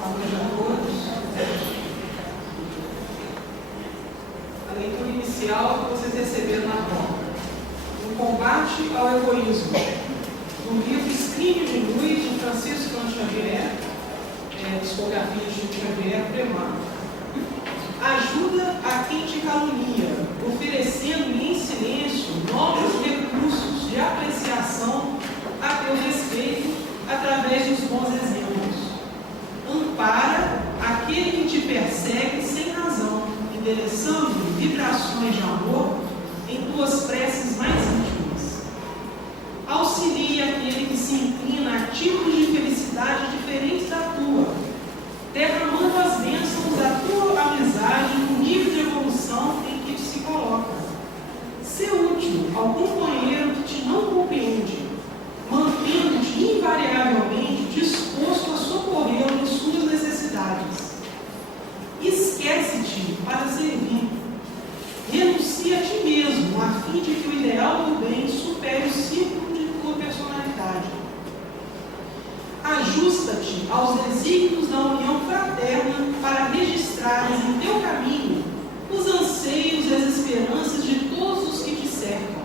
Boa noite a todos. A leitura inicial que vocês receberam na prova. No combate ao egoísmo, no livro Escrínio de Luz, de Francisco Xavier, Discografia de Chico Xavier, Premar. Ajuda a quem te calunia, oferecendo-lhe em silêncio novos recursos de apreciação a teu respeito através dos bons exemplos. Ampara aquele que te persegue sem razão, endereçando vibrações de amor em tuas preces mais íntimas. Auxilia aquele que se inclina a tipos de felicidade diferentes da tua, derramando as bênçãos da tua amizade no nível de evolução em que te se coloca. Ser útil ao companheiro que te não compreende, mantendo-te invariavelmente disposto a socorrê-lo em suas necessidades. Esquece-te para servir. Renuncia a ti mesmo, a fim de que o ideal do bem supere o círculo de tua personalidade. Ajusta-te aos desígnios da união fraterna para registrares em teu caminho os anseios e as esperanças de todos os que te cercam.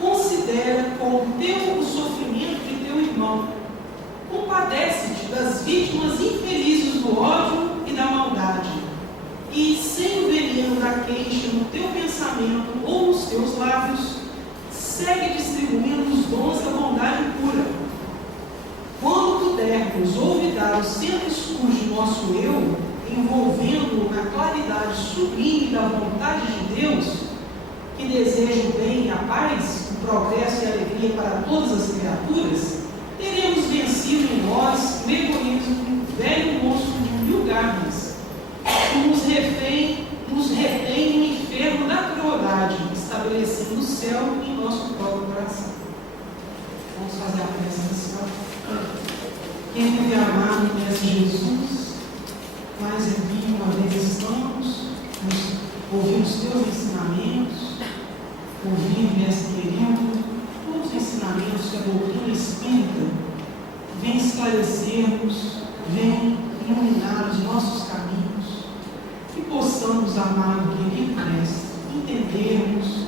Considera como teu o sofrimento de teu irmão. Compadece-te das vítimas infelizes do ódio e da maldade. E, sem o veneno da queixa no teu pensamento ou nos teus lábios, segue distribuindo os dons da bondade pura. Quando pudermos olvidar o centro escuro de nosso eu, envolvendo-o na claridade sublime da vontade de Deus, que deseja o bem e a paz, o progresso e a alegria para todas as criaturas, teremos vencido em nós o egoísmo, o velho monstro de 1000 garras, que nos retém no inferno da crueldade, estabelecendo o céu em nosso próprio coração. Vamos fazer a prece inicial. Quem vive amado conhece Jesus, mas aqui uma vez estamos, ouvir os teus ensinamentos, ouvir, mestre querido, todos os ensinamentos que a doutrina espírita vem esclarecer-nos, vem iluminar os nossos caminhos, que possamos, amado querido mestre, entendermos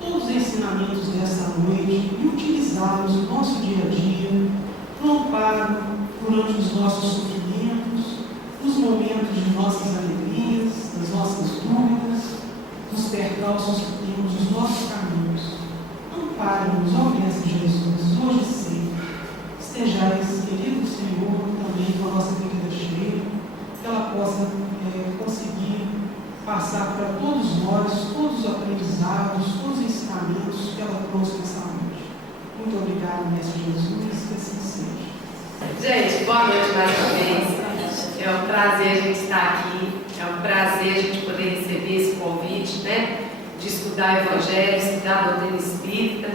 todos os ensinamentos desta noite e utilizá-los no nosso dia a dia, no amparo durante os nossos sofrimentos, nos momentos de nossas alegrias, das nossas dúvidas, dos percalços que temos, dos nossos caminhos. Ampare-nos, ó Mestre Jesus, hoje e sempre. Estejais, querido Senhor, também com a nossa querida Sheila, que ela possa conseguir passar para todos nós, todos os aprendizados, todos os ensinamentos que ela trouxe nessa noite. Muito obrigado, Mestre Jesus, que assim seja. Gente, boa noite mais uma vez. É um prazer a gente estar aqui, é um prazer a gente poder receber esse convite, né? De estudar o Evangelho, estudar a doutrina espírita.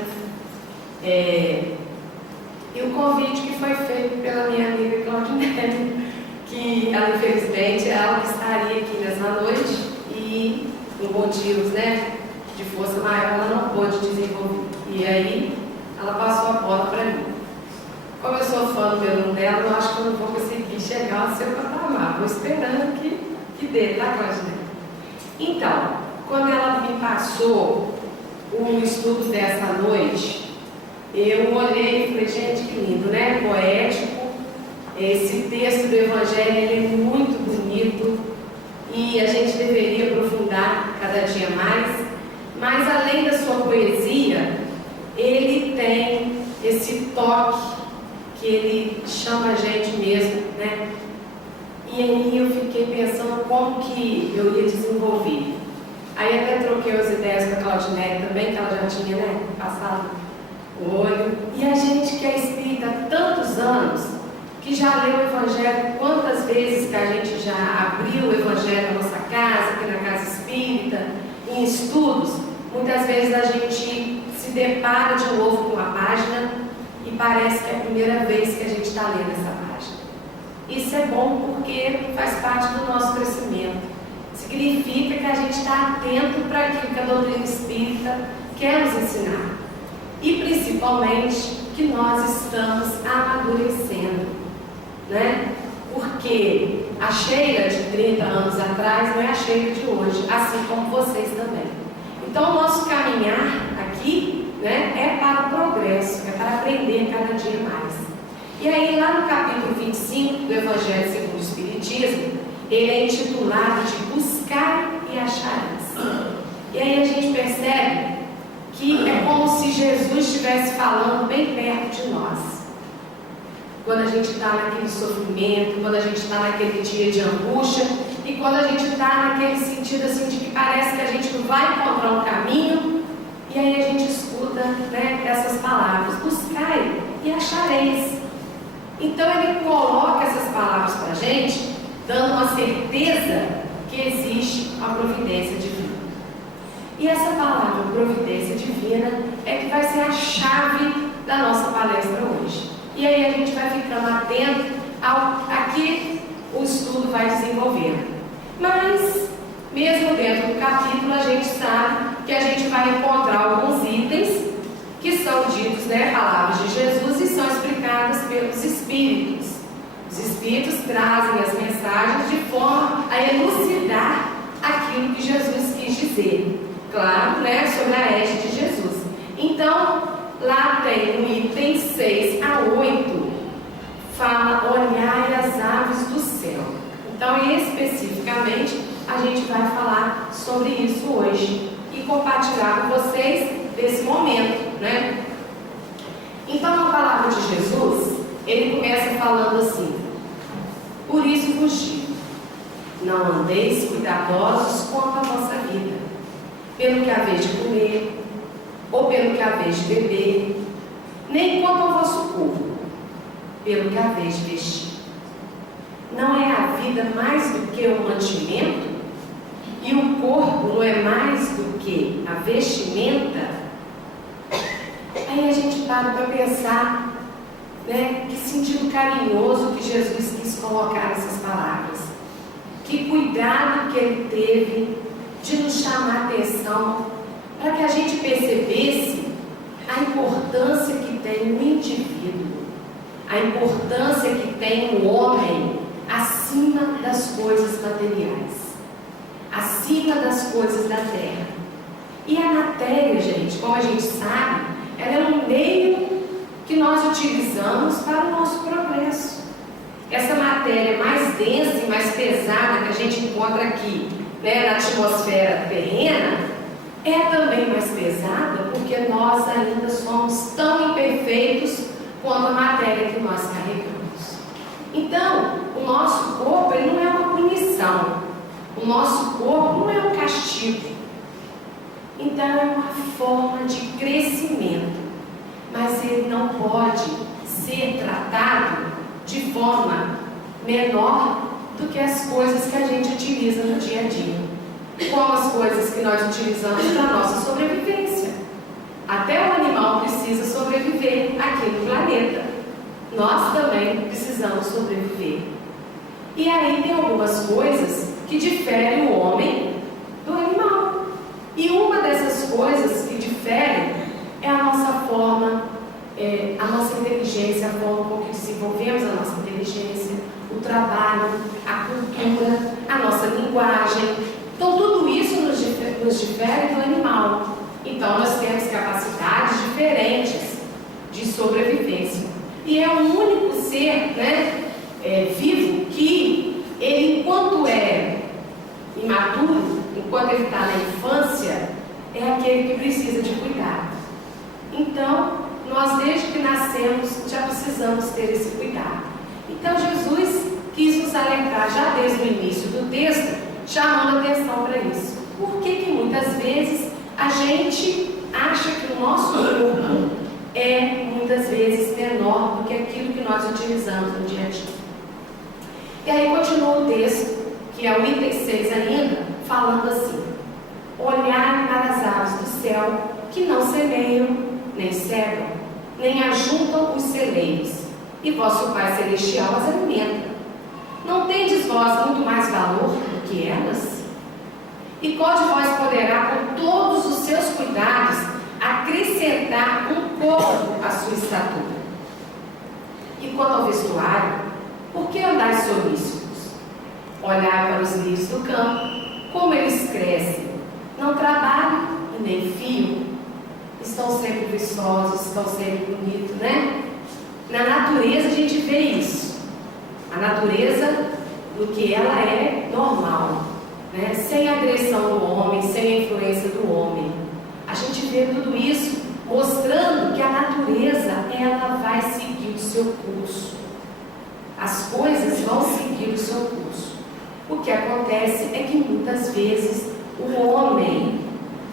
E o convite que foi feito pela minha amiga Claudinelli, que ela infelizmente ela estaria aqui nessa noite e por motivos, né, de força maior ela não pôde desenvolver. E aí ela passou a bola para mim. Como eu sou fã do meu dela, eu acho que eu não vou conseguir chegar ao seu patamar. Estou esperando que dê, tá, Claudinelli? Então, quando ela me passou o estudo dessa noite, eu olhei e falei, gente, que lindo, né? Poético. Esse texto do Evangelho ele é muito bonito e a gente deveria aprofundar cada dia mais. Mas, além da sua poesia, ele tem esse toque que ele chama a gente mesmo, né? E aí eu fiquei pensando como que eu ia desenvolver. Aí até troquei as ideias com a Claudinelli também, que ela já tinha, né, passado o olho. E a gente que é espírita há tantos anos, que já leu o Evangelho, quantas vezes que a gente já abriu o Evangelho na nossa casa, aqui na casa espírita, em estudos, muitas vezes a gente se depara de novo com a página e parece que é a primeira vez que a gente está lendo essa página. Isso é bom porque faz parte do nosso crescimento. Significa que a gente está atento para aquilo que a doutrina espírita quer nos ensinar. E principalmente que nós estamos amadurecendo, né? Porque porque a Sheila de 30 anos atrás não é a Sheila de hoje, assim como vocês também. Então, o nosso caminhar aqui, né, é para o progresso, é para aprender cada dia mais. E aí, lá no capítulo 25 do Evangelho segundo o Espiritismo, ele é intitulado de Buscar e Achareis. E aí a gente percebe que é como se Jesus estivesse falando bem perto de nós. Quando a gente está naquele sofrimento, quando a gente está naquele dia de angústia, e quando a gente está naquele sentido assim de que parece que a gente não vai encontrar um caminho, e aí a gente escuta, né, essas palavras: buscai e achareis. Então ele coloca essas palavras para a gente, dando uma certeza que existe a providência divina. E essa palavra, providência divina, é que vai ser a chave da nossa palestra hoje. E aí a gente vai ficando atento a que o estudo vai desenvolvendo. Mas, mesmo dentro do capítulo, a gente sabe que a gente vai encontrar alguns itens que são ditos, né, palavras de Jesus, e são explicadas pelos Espíritos. Os Espíritos trazem as mensagens de forma a elucidar aquilo que Jesus quis dizer. Claro, né, sobre a égide de Jesus. Então, lá tem no item 6 a 8, fala: olhai as aves do céu. Então, especificamente, a gente vai falar sobre isso hoje e compartilhar com vocês desse momento, né? Então, na palavra de Jesus, ele começa falando assim: por isso vos digo, não andeis cuidadosos quanto à vossa vida, pelo que haveis de comer, ou pelo que haveis de beber, nem quanto ao vosso corpo, pelo que haveis de vestir. Não é a vida mais do que o mantimento? E o corpo não é mais do que a vestimenta? Aí a gente para pensar, né, que sentido carinhoso que Jesus quis colocar nessas palavras. Que cuidado que ele teve de nos chamar a atenção para que a gente percebesse a importância que tem o indivíduo, a importância que tem o homem acima das coisas materiais, acima das coisas da terra. E a matéria, gente, como a gente sabe, ela é um meio que nós utilizamos para o nosso progresso. Essa matéria mais densa e mais pesada que a gente encontra aqui, né, na atmosfera terrena, é também mais pesada porque nós ainda somos tão imperfeitos quanto a matéria que nós carregamos. Então, o nosso corpo, ele não é uma punição, o nosso corpo não é um castigo. Então, é uma forma de crescimento, mas ele não pode ser tratado de forma menor do que as coisas que a gente utiliza no dia a dia, como as coisas que nós utilizamos para a nossa sobrevivência. Até o animal precisa sobreviver aqui no planeta. Nós também precisamos sobreviver. E aí tem algumas coisas que diferem o homem do animal. E uma dessas coisas que diferem é a nossa forma, a nossa inteligência, a forma com que desenvolvemos a nossa inteligência, o trabalho, a cultura, a nossa linguagem. Então, tudo isso nos difere do animal. Então, nós temos capacidades diferentes de sobrevivência. E é o único ser, né, vivo que ele, enquanto é imaturo, enquanto ele está na infância, é aquele que precisa de cuidado. Então, nós desde que nascemos já precisamos ter esse cuidado. Então, Jesus quis nos alertar já desde o início do texto, chamando atenção para isso. Por que muitas vezes a gente acha que o nosso corpo é muitas vezes menor do que aquilo que nós utilizamos no dia a dia? E aí continua o texto, que é o item 6 ainda, falando assim: olhai para as aves do céu, que não semeiam, nem cegam, nem ajuntam os celeiros, e vosso Pai Celestial as alimenta. Não tendes vós muito mais valor do que elas? E qual de vós poderá, com todos os seus cuidados, acrescentar um corpo à sua estatura? E quanto ao vestuário, por que andais solícitos? Olhar para os lírios do campo, como eles crescem, não trabalham e nem fiam, estão sempre viçosos, estão sempre bonitos, né? Na natureza a gente vê isso. A natureza, do que ela é normal, né? Sem agressão do homem, sem a influência do homem. A gente vê tudo isso mostrando que a natureza, ela vai seguir o seu curso. As coisas vão seguir o seu curso. O que acontece é que muitas vezes o homem,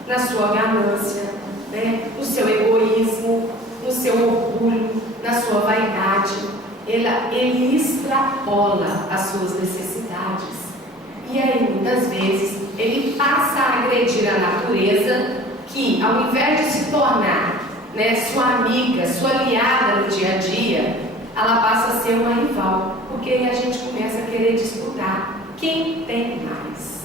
na sua ganância, né, no seu egoísmo, no seu orgulho, na sua vaidade, ele extrapola as suas necessidades. E aí, muitas vezes, ele passa a agredir a natureza, que ao invés de se tornar, né, sua amiga, sua aliada no dia a dia, ela passa a ser uma rival, porque aí a gente começa a querer disputar quem tem mais,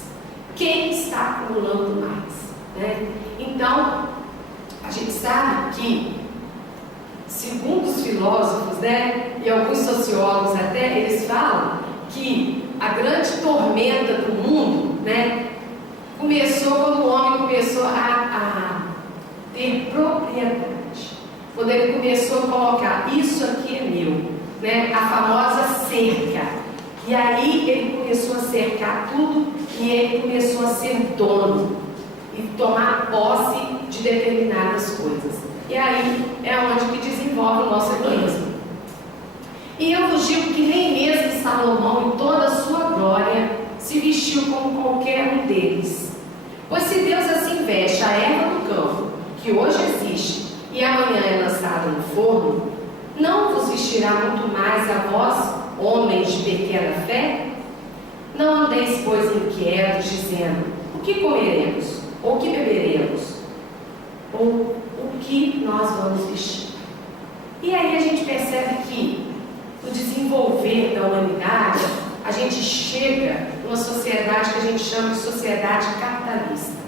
quem está acumulando mais, né? Então, a gente sabe que, segundo os filósofos, né, e alguns sociólogos até, eles falam que a grande tormenta do mundo, né, começou quando o homem começou a ter propriedade. Quando ele começou a colocar, isso aqui é meu, né, a famosa cerca. E aí ele começou a cercar tudo e ele começou a ser dono e tomar posse de determinadas coisas. E aí é onde que desenvolve o nosso egoísmo. E eu vos digo que nem mesmo Salomão, em toda a sua glória, se vestiu como qualquer um deles. Pois se Deus assim veste a erva do campo, que hoje existe e amanhã é lançada no forno, não vos vestirá muito mais a vós, homens de pequena fé? Não andeis, pois, inquietos, dizendo: o que comeremos? Ou o que beberemos? Ou o que nós vamos vestir? E aí a gente percebe que no desenvolver da humanidade, a gente chega numa sociedade que a gente chama de sociedade capitalista.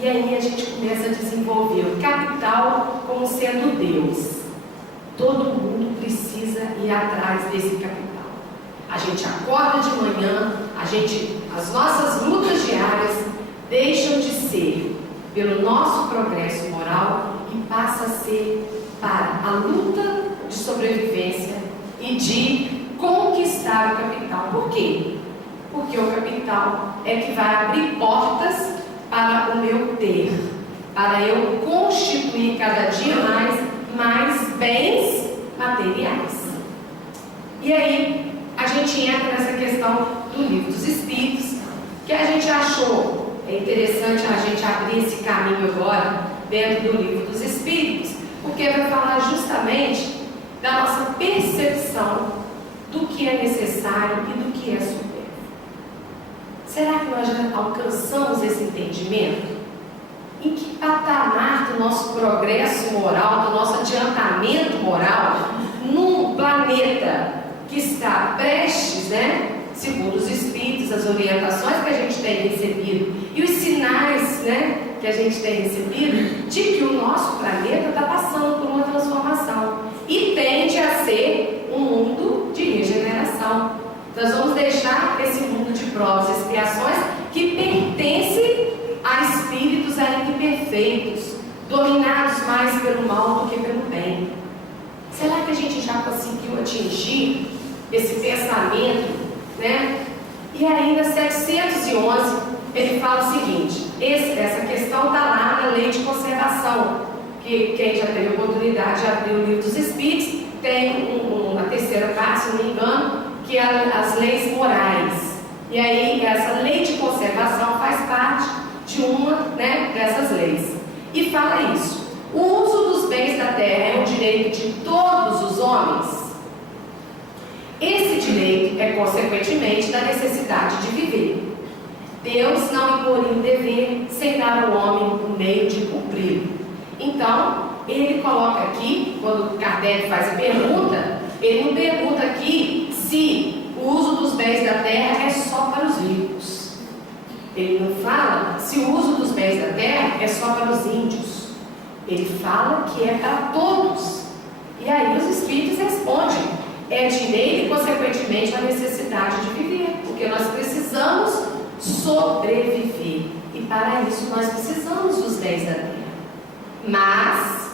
E aí a gente começa a desenvolver o capital como sendo Deus. Todo mundo precisa ir atrás desse capital. A gente acorda de manhã, as nossas lutas diárias deixam de ser pelo nosso progresso moral e passa a ser para a luta de sobrevivência e de conquistar o capital. Por quê? Porque o capital é que vai abrir portas para o meu ter, para eu constituir cada dia mais bens materiais. E aí a gente entra nessa questão do Livro dos Espíritos, que a gente achou interessante a gente abrir esse caminho agora dentro do Livro dos Espíritos, porque vai falar justamente da nossa percepção do que é necessário e do que é supérfluo. Será que nós já alcançamos esse entendimento? Em que patamar do nosso progresso moral, do nosso adiantamento moral, num planeta que está prestes, né, segundo os Espíritos, as orientações que a gente tem recebido e os sinais, né, que a gente tem recebido, de que o nosso planeta está passando por uma transformação e tende a ser um mundo de regeneração. Nós vamos deixar esse mundo de provas e expiações que pertence a espíritos ainda imperfeitos, dominados mais pelo mal do que pelo bem. Será que a gente já conseguiu atingir esse pensamento, né? E ainda 711 ele fala o seguinte: essa questão está lá na lei de conservação, que quem já teve a oportunidade de abrir o Livro dos Espíritos tem a terceira parte, se não me engano, que é as leis morais. E aí essa lei de conservação faz parte de uma, né, dessas leis. E fala isso: o uso dos bens da terra é um direito de todos os homens. Esse direito é consequentemente da necessidade de viver. Deus não imporia um dever sem dar ao homem um meio de cumpri-lo. Então, ele coloca aqui, quando Kardec faz a pergunta, ele não pergunta aqui se o uso dos bens da terra é só para os ricos. Ele não fala se o uso dos bens da terra é só para os índios. Ele fala que é para todos. E aí os Espíritos respondem: é direito e, consequentemente, a necessidade de viver, porque nós precisamos sobreviver, e para isso nós precisamos dos bens da terra. Mas,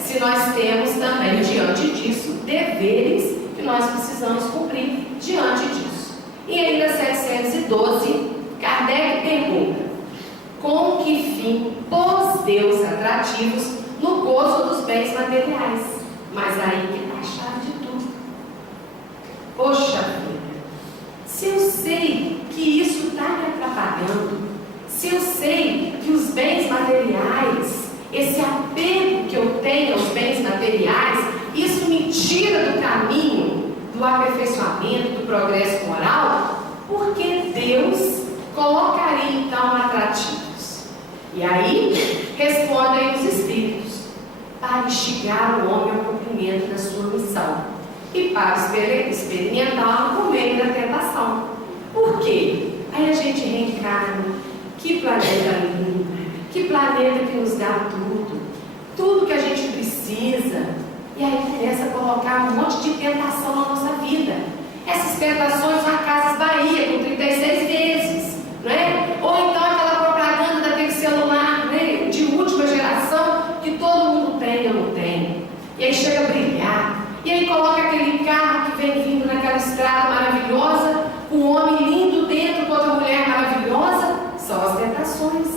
se nós temos também, diante disso, deveres que nós precisamos cumprir diante disso. E aí, na 712, Kardec pergunta: com que fim pôs Deus atrativos no gozo dos bens materiais? Mas aí que está a chave de tudo. Poxa vida, se eu sei que isso está me atrapalhando, se eu sei que os bens materiais, esse apego que eu tenho aos bens materiais, isso me tira do caminho do aperfeiçoamento, do progresso moral, por que Deus colocaria então atrativos? E aí respondem os Espíritos: para instigar o homem ao cumprimento da sua missão e para experimentá-lo por meio da tentação. Por quê? Aí a gente reencarna. Que planeta lindo, que planeta que nos dá tudo que a gente precisa. E aí começa a colocar um monte de tentação na nossa vida. Essas tentações são a Casas Bahia, com 36 vezes, ou então aquela propaganda daquele celular, de última geração, que todo mundo tem, eu não tenho. E aí chega a brilhar. E aí coloca aquele carro que vem vindo naquela estrada maravilhosa, com um homem lindo dentro, com outra mulher maravilhosa. São as tentações.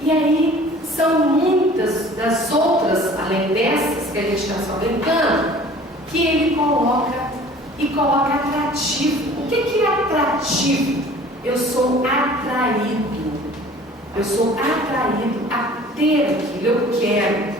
E aí são muitas das outras, além dessas que a gente está só brincando, que ele coloca e coloca atrativo. O que é atrativo? Eu sou atraído. Eu sou atraído a ter aquilo, eu quero.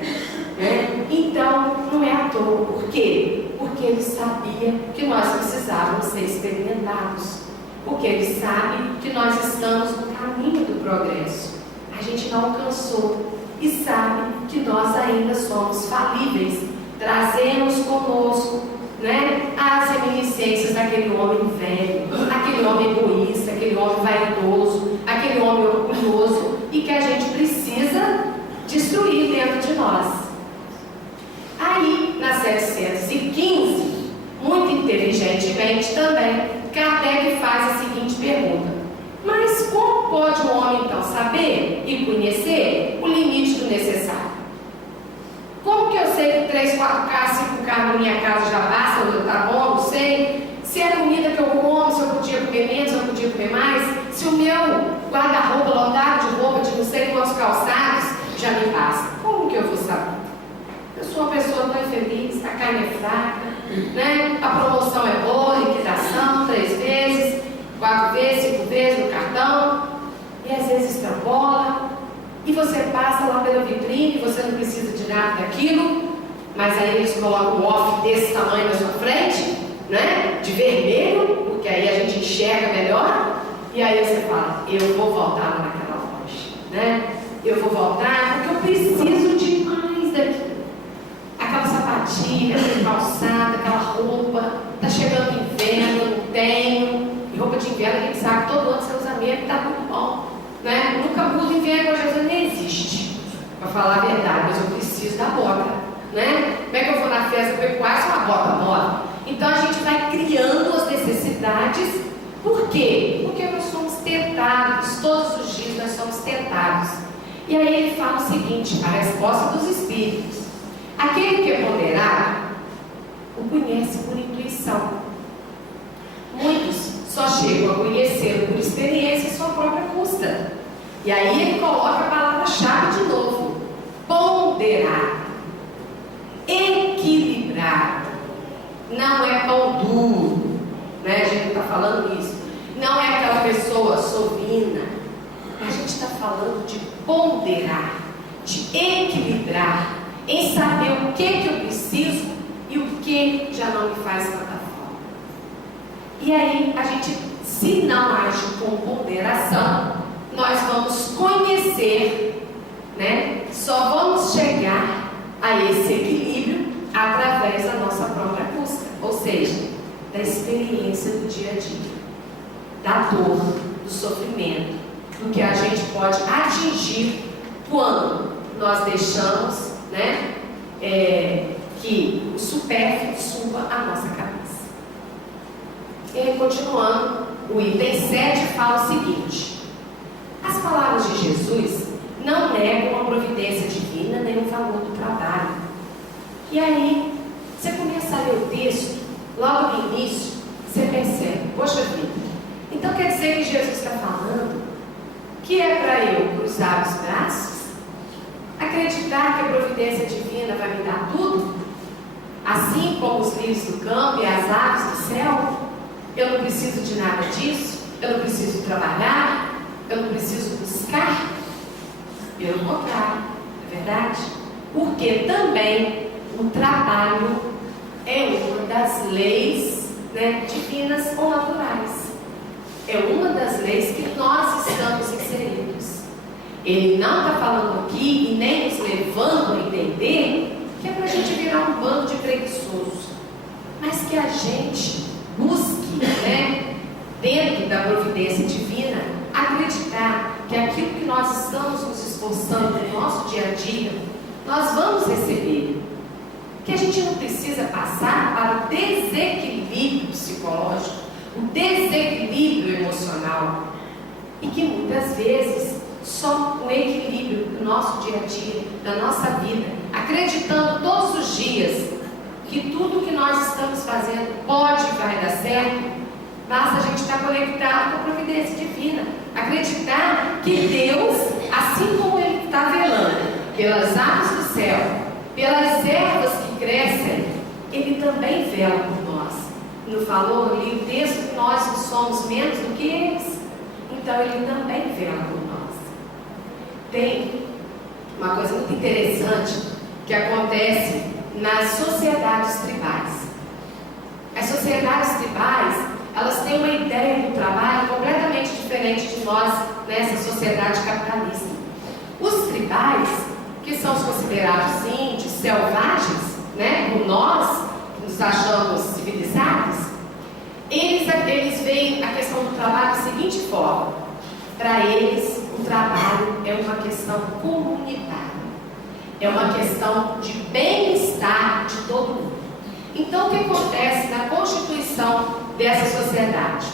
Então, não é à toa. Por quê? Porque ele sabia que nós precisávamos ser experimentados. Porque ele sabe que nós estamos no caminho do progresso. A gente não alcançou. E sabe que nós ainda somos falíveis. Trazemos conosco as reminiscências daquele homem velho, aquele homem egoísta, aquele homem vaidoso, aquele homem orgulhoso, e que a gente precisa destruir dentro de nós. Aí, na 715, muito inteligentemente também, Kardec faz a seguinte pergunta: mas como pode o homem então saber e conhecer o limite do necessário? Como que eu sei que 3, 4 carros, 5 carros na minha casa já basta, tá bom? Não sei. Se a comida que eu como, se eu podia comer menos, se eu podia comer mais. Se o meu guarda-roupa lotado de roupa, de não sei quantos calçados, já me basta. Como que eu vou saber? Eu sou uma pessoa tão infeliz, a carne é fraca, a promoção é boa, liquidação, 3 vezes, 4 vezes, 5 vezes no cartão, e às vezes extrapola, e você passa lá pela vitrine, você não precisa de nada daquilo, mas aí eles colocam um off desse tamanho na sua frente, de vermelho, porque aí a gente enxerga melhor, e aí você fala: eu vou voltar naquela loja, eu vou voltar porque eu preciso de mais daquilo. Aquela sapatilha, aquela calçada, aquela roupa, tá chegando o inverno, não tenho. E roupa de inverno a gente sabe que todo ano você usa mesmo, tá muito bom. Nunca muda o inverno, hoje Jesus nem existe, para falar a verdade, mas eu preciso da bota. Como é que eu vou na festa pecuária se uma bota nova? Então a gente vai criando as necessidades. Por quê? Porque nós somos tentados, todos os dias nós somos tentados. E aí ele fala o seguinte, a resposta dos Espíritos: aquele que é ponderado o conhece por intuição. Muitos só chegam a conhecê-lo por experiência e sua própria custa. E aí ele coloca a palavra-chave de novo: ponderar, equilibrar. Não é pão duro, a gente não está falando isso. Não é aquela pessoa sovina. A gente está falando de ponderar, de equilibrar, em saber o que eu preciso e o que já não me faz tanta falta. E aí, a gente, se não age com ponderação, nós vamos conhecer, só vamos chegar a esse equilíbrio através da nossa própria custa, ou seja, da experiência do dia a dia, da dor, do sofrimento, do que a gente pode atingir quando nós deixamos que o supérfluo suba a nossa cabeça. E aí, continuando, o item 7 fala o seguinte: as palavras de Jesus não negam a providência divina nem o valor do trabalho. E aí, você começa a ler o texto, logo no início, você percebe, poxa vida, então quer dizer que Jesus está falando que é para eu cruzar os braços, acreditar que a providência divina vai me dar tudo, assim como os lírios do campo e as aves do céu? Eu não preciso de nada disso, eu não preciso trabalhar, eu não preciso buscar. Pelo contrário, é verdade? Porque também o trabalho é uma das leis, né, divinas ou naturais. É uma das leis que nós estamos inseridos. Ele não está falando aqui e nem nos levando a entender que é para a gente virar um bando de preguiçosos, mas que a gente busque, né, dentro da providência divina, acreditar que aquilo que nós estamos nos esforçando no nosso dia a dia, nós vamos receber. Que a gente não precisa passar para o desequilíbrio psicológico, o desequilíbrio emocional, e que muitas vezes só o equilíbrio do nosso dia a dia, da nossa vida, acreditando todos os dias que tudo que nós estamos fazendo pode e vai dar certo, basta a gente estar conectado com a providência divina, acreditar que Deus, assim como Ele está velando pelas aves do céu, pelas ervas que crescem, Ele também vela por nós. Não falou ali o texto que nós não somos menos do que eles? Então Ele também vela por nós. Tem uma coisa muito interessante que acontece nas sociedades tribais. As sociedades tribais, elas têm uma ideia do trabalho completamente diferente de nós nessa sociedade capitalista. Os tribais, que são os considerados índios, selvagens, né, como nós, que nos achamos civilizados, eles veem a questão do trabalho da seguinte forma: para eles, o trabalho é uma questão comunitária, é uma questão de bem-estar de todo mundo. Então, o que acontece na constituição dessa sociedade?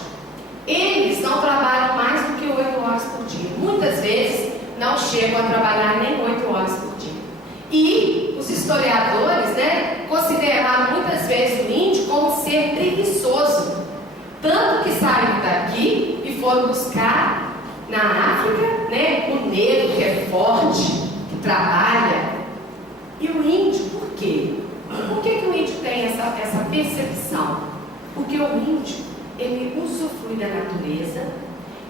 Eles não trabalham mais do que 8 horas por dia. Muitas vezes não chegam a trabalhar nem 8 horas por dia. E os historiadores, né, consideraram muitas vezes o índio como um ser preguiçoso. Tanto que saíram daqui e foram buscar na África, né, o negro que é forte, que trabalha. E o índio, por quê? Por que o índio tem essa percepção? Porque o índio, ele usufrui da natureza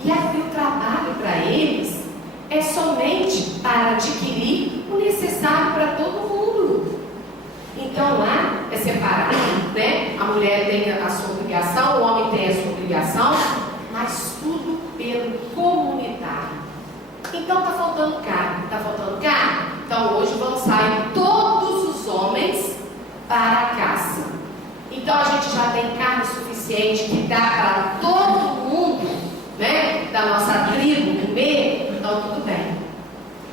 e o trabalho para eles é somente para adquirir o necessário para todo mundo. Então lá é separado, né? A mulher tem a sua obrigação, o homem tem a sua obrigação, mas tudo pelo comunitário. Então está faltando carne, está faltando carne? Então hoje vão sair todos os homens para a caça. Então a gente já tem carne suficiente que dá para todo mundo, né, da nossa tribo comer, então tudo bem.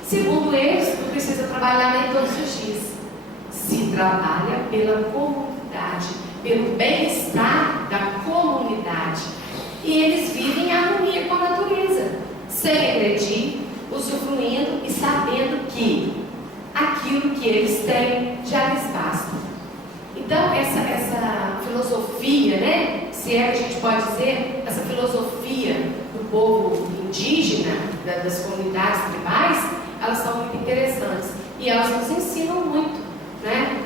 Segundo eles, não precisa trabalhar nem todos os dias. Se trabalha pela comunidade, pelo bem-estar da comunidade. E eles vivem em harmonia com a natureza, sem agredir, usufruindo e sabendo que aquilo que eles têm já lhes basta. Então, essa filosofia, né, se é que a gente pode dizer, essa filosofia do povo indígena, das comunidades tribais, elas são muito interessantes e elas nos ensinam muito, né?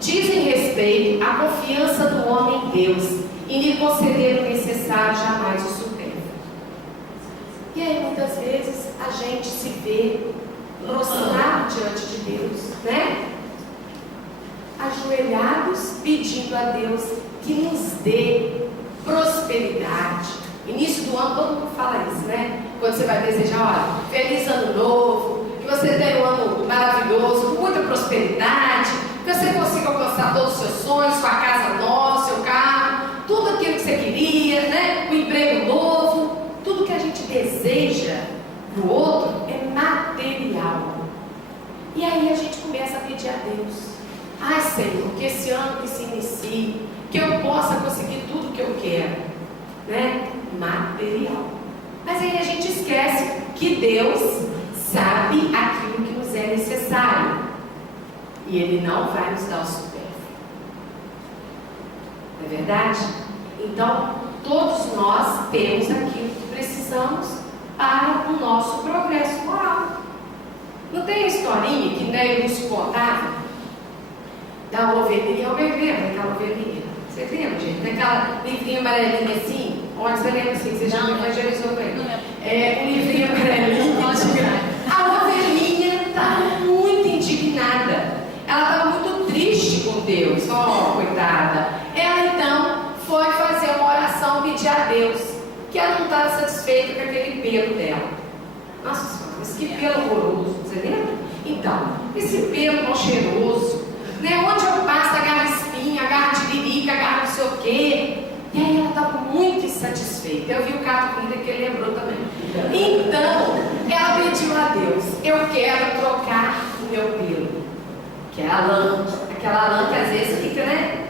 Dizem respeito à confiança do homem em Deus e lhe conceder o necessário, jamais o supérfluo. E aí, muitas vezes, a gente se vê prostrado diante de Deus, né? Ajoelhados, pedindo a Deus que nos dê prosperidade. Início do ano, todo mundo fala isso, né? Quando você vai desejar, olha, feliz ano novo, que você tenha um ano maravilhoso, com muita prosperidade, que você consiga alcançar todos os seus sonhos, sua casa nova, seu carro, tudo aquilo que você queria, né? Um emprego novo, tudo que a gente deseja do outro é material. E aí a gente começa a pedir a Deus: ai, Senhor, que esse ano que se inicie, que eu possa conseguir tudo que eu quero, né? Material. Mas aí a gente esquece que Deus sabe aquilo que nos é necessário. E Ele não vai nos dar o supérfluo. Não é verdade? Então, todos nós temos aquilo que precisamos para o nosso progresso moral. Não tem a historinha que Ney Lúcio contava da ovelhinha? Eu me lembro daquela ovelhinha. Você lembra, gente? Daquela livrinha amarelinha assim? Onde você lembra assim? Você já me evangelizou com ele. Um livrinho amarelinho. A ovelhinha estava muito indignada. Ela estava muito triste com Deus. Oh, coitada. Ela então foi fazer uma oração, pedir a Deus que ela não estava satisfeita com aquele pelo dela. Nossa Senhora, mas que pelo horroroso. Você lembra? Então, esse pelo mal cheiroso, né? Onde eu passo, agarra espinha, agarra tiririca, agarra não sei o quê. E aí ela estava muito insatisfeita. Eu vi o caso comigo que ele lembrou também. Então, ela pediu a Deus: eu quero trocar o meu pelo, que é a lã, aquela lã que às vezes fica, né?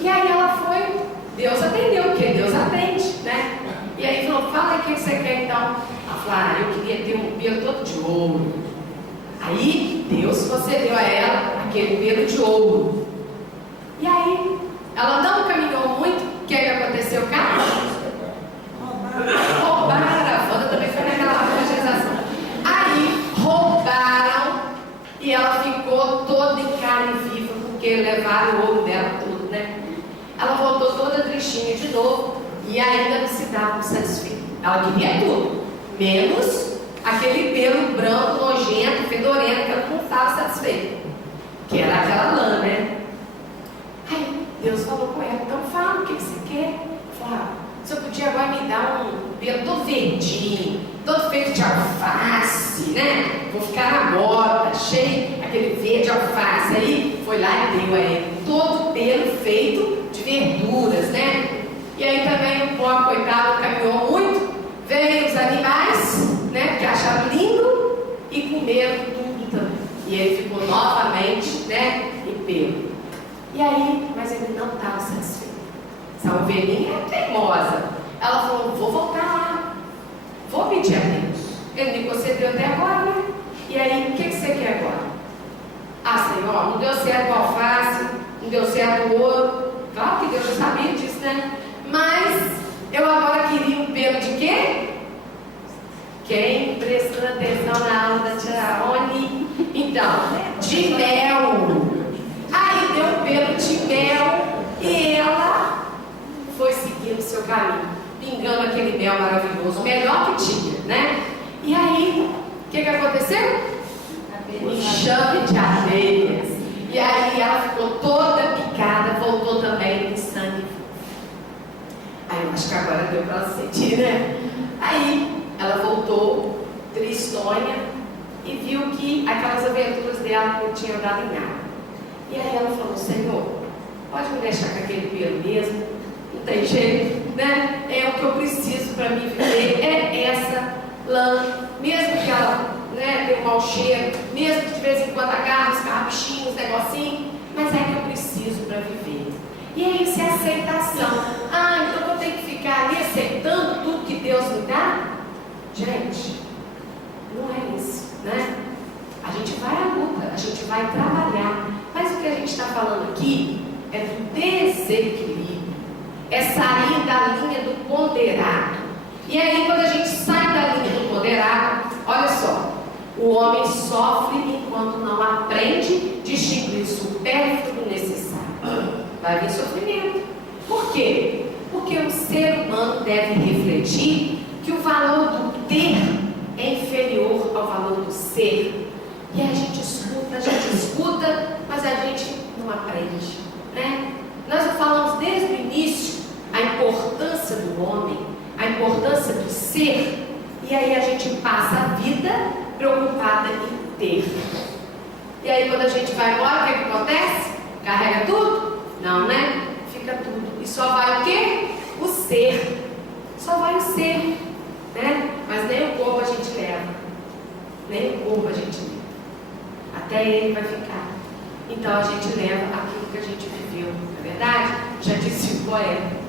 E aí ela foi, Deus atendeu, porque Deus atende, né? E aí falou: fala aí o que você quer então. Ela falou: eu queria ter um pelo todo de ouro. Aí Deus concedeu a ela aquele pelo de ouro. E aí ela não caminhou muito. O que aconteceu, cara? Roubaram. A Wanda também foi naquela evangelização. Aí roubaram e ela ficou toda em carne viva, porque levaram o ouro dela tudo, né? Ela voltou toda tristinha de novo e ainda não se dava satisfeita. Ela queria tudo, menos aquele pelo branco, nojento, fedorento, que ela não estava satisfeita, que era aquela lã, né? Aí Deus falou com ela: então fala, o que você quer? Fala: você podia agora me dar um pelo todo verdinho, todo feito de alface, né? Vou ficar na moda, cheio aquele verde alface. Aí foi lá e deu a ele todo pelo feito de verduras, né? E aí também o pobre coitado caminhou muito, veio os animais, né? Que acharam lindo e comeram tudo também. E ele ficou novamente, né? Em pelo. E aí, mas ele não estava satisfeito. Essa ovelhinha é teimosa. Ela falou: vou voltar lá, vou pedir a Deus. Ele me concedeu até agora, né? E aí, o que você quer agora? Ah, Senhor, não deu certo o alface, não deu certo o ouro. Claro que Deus já sabia disso, né? Mas eu agora queria um pelo de quê? Quem prestou atenção na aula da tia Rony? Então, de mel. Aí deu um pelo de mel e ela foi seguindo o seu caminho, pingando aquele mel maravilhoso, o melhor que tinha, né? E aí, o que aconteceu? Enxame de abelhas. E aí ela ficou toda picada, voltou também em sangue. Aí eu acho que agora deu para ela sentir, né? Aí ela voltou tristonha e viu que aquelas aventuras dela não tinham dado em nada. E aí ela falou: Senhor, pode me deixar com aquele pelo mesmo? Não tem jeito, né? É o que eu preciso para me viver, é essa lã. Mesmo que ela, né, tenha um mau cheiro, mesmo que de vez em quando agarre os carrabichinhos, negocinho, mas é que eu preciso para viver. E aí isso é aceitação. Ah, então eu tenho que ficar ali aceitando tudo que Deus me dá? Gente, não é isso, né? A gente vai à luta, a gente vai trabalhar. Mas o que a gente está falando aqui é do desequilíbrio, é sair da linha do ponderado. E aí, quando a gente sai da linha do ponderado, olha só, o homem sofre enquanto não aprende a distinguir o supérfluo do necessário. Vai vir sofrimento. Por quê? Porque o ser humano deve refletir que o valor do ter é inferior ao valor do ser. E a gente escuta, mas a gente não aprende, né? Nós falamos desde o início a importância do homem, a importância do ser, e aí a gente passa a vida preocupada em ter. E aí quando a gente vai embora, o que acontece? Carrega tudo? Não, né? Fica tudo. E só vai o quê? O ser. Só vai o ser, né? Mas nem o corpo a gente leva. Nem o corpo a gente leva. Até ele vai ficar. Então a gente leva aquilo que a gente viveu, não é verdade? Já disse o poeta.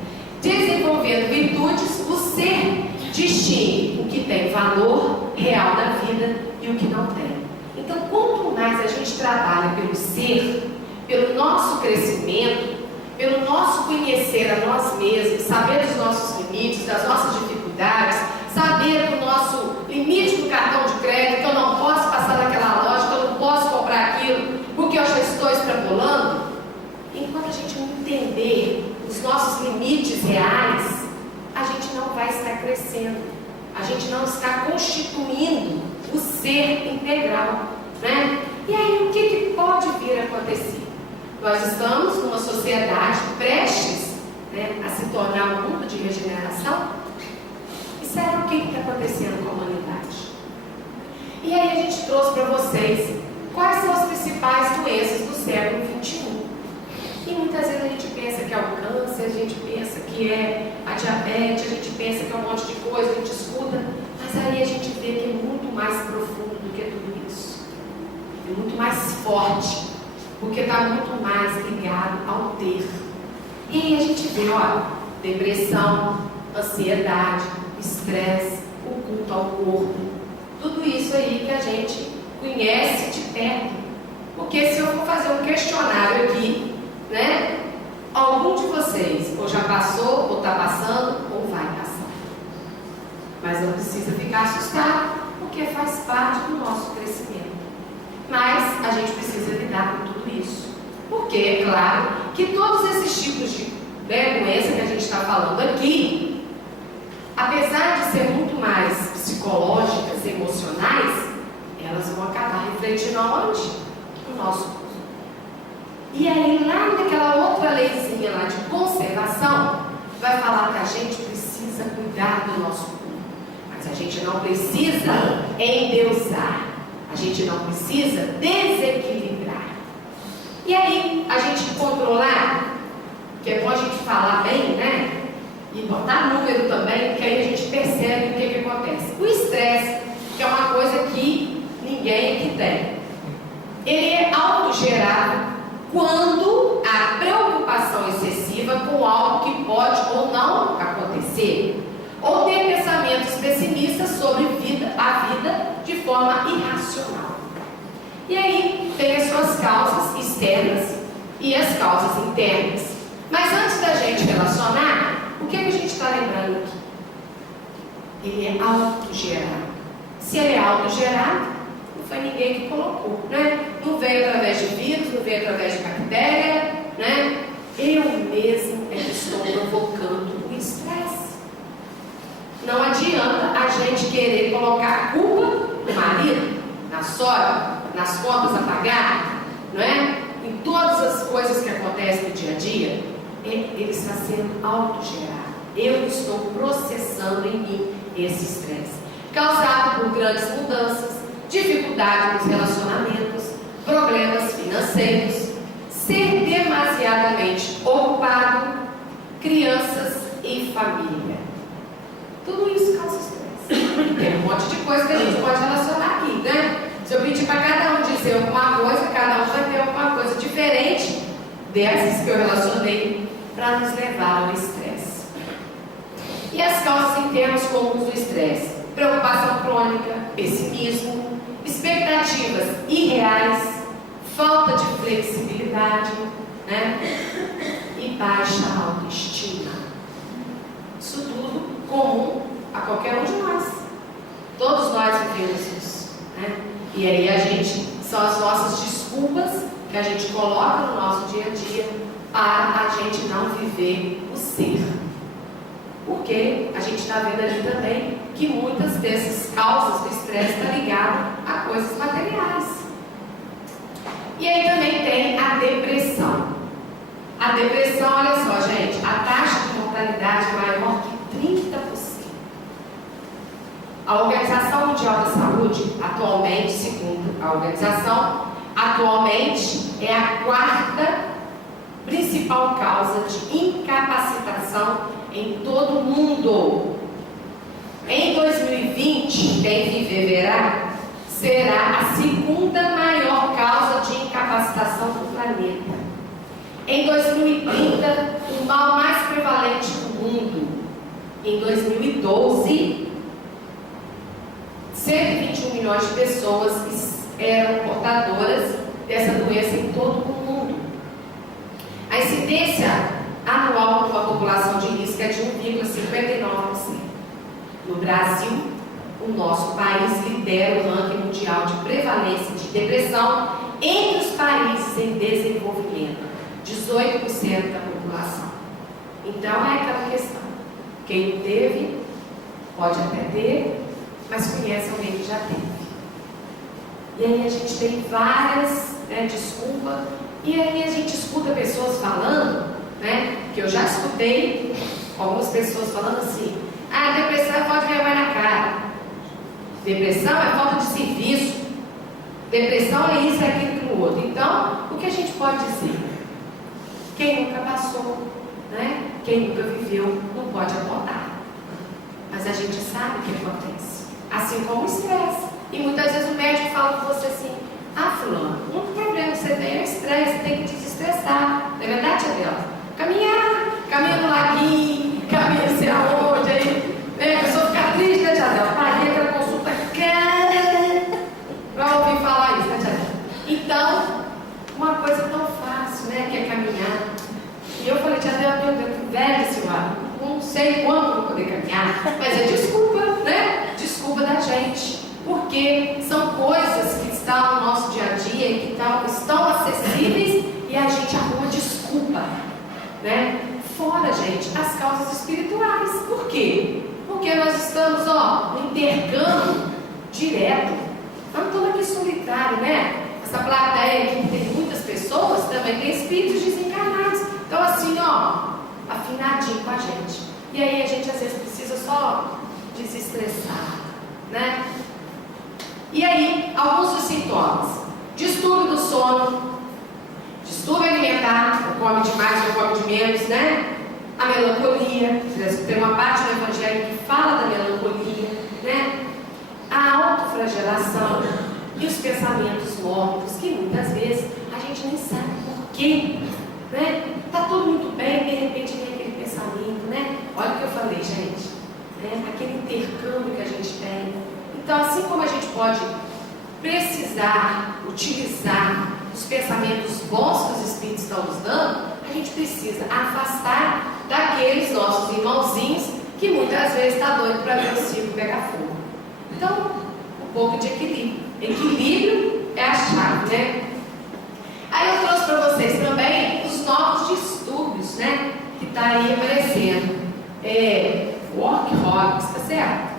Desenvolvendo virtudes, o ser distingue o que tem valor real na vida e o que não tem. Então, quanto mais a gente trabalha pelo ser, pelo nosso crescimento, pelo nosso conhecer a nós mesmos, saber dos nossos limites, das nossas dificuldades, saber do nosso limite do cartão de crédito, que eu não posso passar naquela loja, que eu não posso comprar aquilo, porque eu já estou extrapolando. Enquanto a gente não entender os nossos limites reais, a gente não vai estar crescendo, a gente não está constituindo o ser integral, né? E aí, o que pode vir a acontecer? Nós estamos numa sociedade prestes, né, a se tornar um mundo de regeneração. E sabe o que está acontecendo com a humanidade? E aí a gente trouxe para vocês quais são as principais doenças do século XXI. E muitas vezes a gente pensa que é o câncer, a gente pensa que é a diabetes, a gente pensa que é um monte de coisa, a gente escuta, mas aí a gente vê que é muito mais profundo do que tudo isso. É muito mais forte, porque está muito mais ligado ao ter. E aí a gente vê, ó, depressão, ansiedade, estresse, o culto ao corpo, tudo isso aí que a gente conhece de perto. Porque se eu for fazer um questionário aqui, né, algum de vocês ou já passou, ou está passando, ou vai passar. Mas não precisa ficar assustado, porque faz parte do nosso crescimento. Mas a gente precisa lidar com tudo isso. Porque é claro que todos esses tipos de doença que a gente está falando aqui, apesar de ser muito mais psicológicas, emocionais, elas vão acabar refletindo aonde? No nosso corpo. E aí, lá naquela outra leizinha lá de conservação, vai falar que a gente precisa cuidar do nosso corpo. Mas a gente não precisa endeusar. A gente não precisa desequilibrar. E aí, a gente controlar, que é bom a gente falar bem, né? E botar número também, porque aí a gente percebe o que acontece. O estresse, que é uma coisa que ninguém aqui tem. Ele é autogerado quando há preocupação excessiva com algo que pode ou não acontecer, ou ter pensamentos pessimistas sobre a vida de forma irracional. E aí tem as suas causas externas e as causas internas. Mas antes da gente relacionar, o que a gente está lembrando aqui? Ele é autogerado. Se ele é autogerado, não foi ninguém que colocou, né? Não veio através de vírus, não veio através de bactéria, né? Eu mesmo é que estou provocando o estresse. Não adianta a gente querer colocar a culpa no marido, na sogra, nas contas a pagar, não é? Em todas as coisas que acontecem no dia a dia, ele está sendo autogerado. Eu estou processando em mim esse estresse, causado por grandes mudanças, dificuldade nos relacionamentos, problemas financeiros, ser demasiadamente ocupado, crianças e família. Tudo isso causa estresse. Tem um monte de coisa que a gente pode relacionar aqui, né? Se eu pedir para cada um dizer alguma coisa, cada um vai ter alguma coisa diferente dessas que eu relacionei para nos levar ao estresse. E as causas internas comuns do estresse? Preocupação crônica, pessimismo, expectativas irreais, falta de flexibilidade, né? E baixa autoestima. Isso tudo comum a qualquer um de nós. Todos nós vivemos isso, né? E aí são as nossas desculpas que a gente coloca no nosso dia a dia para a gente não viver o ser. Porque a gente está vendo ali também que muitas dessas causas do estresse estão ligadas a coisas materiais. E aí também tem a depressão. A depressão, olha só, gente, a taxa de mortalidade é maior que 30%. A Organização Mundial da Saúde, atualmente, segundo a organização, é a quarta principal causa de incapacitação em todo o mundo. Em 2020, quem viver verá, será a segunda maior causa de incapacitação do planeta. Em 2030, o mal mais prevalente no mundo, em 2012, 121 milhões de pessoas eram portadoras dessa doença em todo o mundo. A incidência anual de uma população de risco é de 1,59%. No Brasil, o nosso país lidera o ranking mundial de prevalência de depressão entre os países em desenvolvimento, 18% da população. Então é aquela questão, quem não teve, pode até ter, mas conhece alguém que já teve. E aí a gente tem várias desculpas, e aí a gente escuta pessoas falando, que eu já escutei algumas pessoas falando assim: ah, depressão é falta de vergonha na cara, depressão é falta de serviço, depressão é isso, é aquilo, aquilo outro. Então, o que a gente pode dizer? Quem nunca passou, quem nunca viveu, não pode apontar. Mas a gente sabe o que acontece. Assim como o estresse. E muitas vezes o médico fala com você assim: ah, fulano, o único problema que você tem é o estresse, você tem que desestressar. Não é verdade, Adela? Caminha no laguinho, caminha não sei aonde, aí, a pessoa fica triste, né, tia Adela? Paguei aquela consulta para ouvir falar isso, né, tia Adela? Então, uma coisa tão fácil, que é caminhar. E eu falei: tia Adela, meu Deus, que velha senhora, não sei quando vou poder caminhar, mas é desculpa, Desculpa da gente. Porque são coisas que estão no nosso dia a dia e que estão acessíveis e a gente arruma desculpa, Fora, gente, as causas espirituais. Por quê? Porque nós estamos, no intercâmbio direto. Não estamos aqui solitário, Essa plateia aqui que tem muitas pessoas também tem espíritos desencarnados. Então, assim, afinadinho com a gente. E aí a gente às vezes precisa só desestressar, E aí, alguns dos sintomas: distúrbio do sono, distúrbio alimentar, ou come demais ou come de menos, A melancolia, tem uma parte do Evangelho que fala da melancolia, A autoflagelação e os pensamentos mortos, que muitas vezes a gente nem sabe por quê, Tá tudo muito bem, de repente vem aquele pensamento, Olha o que eu falei, gente, aquele intercâmbio que a gente tem. Então, assim como a gente pode precisar utilizar os pensamentos bons que os Espíritos estão nos dando, a gente precisa afastar daqueles nossos irmãozinhos que muitas vezes está doido para ver o circo pegar fogo. Então, um pouco de equilíbrio. Equilíbrio é a chave, Aí eu trouxe para vocês também os novos distúrbios, que está aí aparecendo. Workaholics, tá certo?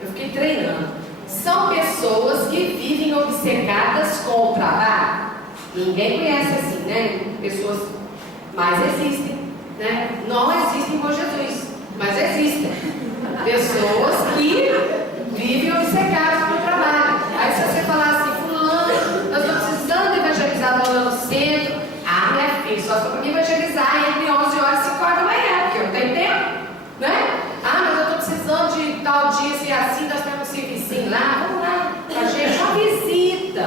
Eu fiquei treinando. São pessoas que vivem obcecadas com o trabalho. Ninguém conhece assim, Pessoas, mas existem, Não existem com Jesus, mas existem. Pessoas que vivem obcecadas com o trabalho. Aí se você falar assim: fulano, nós estamos precisando evangelizar lá no centro. Ah, minha filha, só para me evangelizar entre 11 horas e 5 horas da manhã, porque eu não tenho tempo, Ah, mas eu estou precisando de tal dia, se é assim, nós temos um servicinho lá. Vamos lá, a gente, uma visita,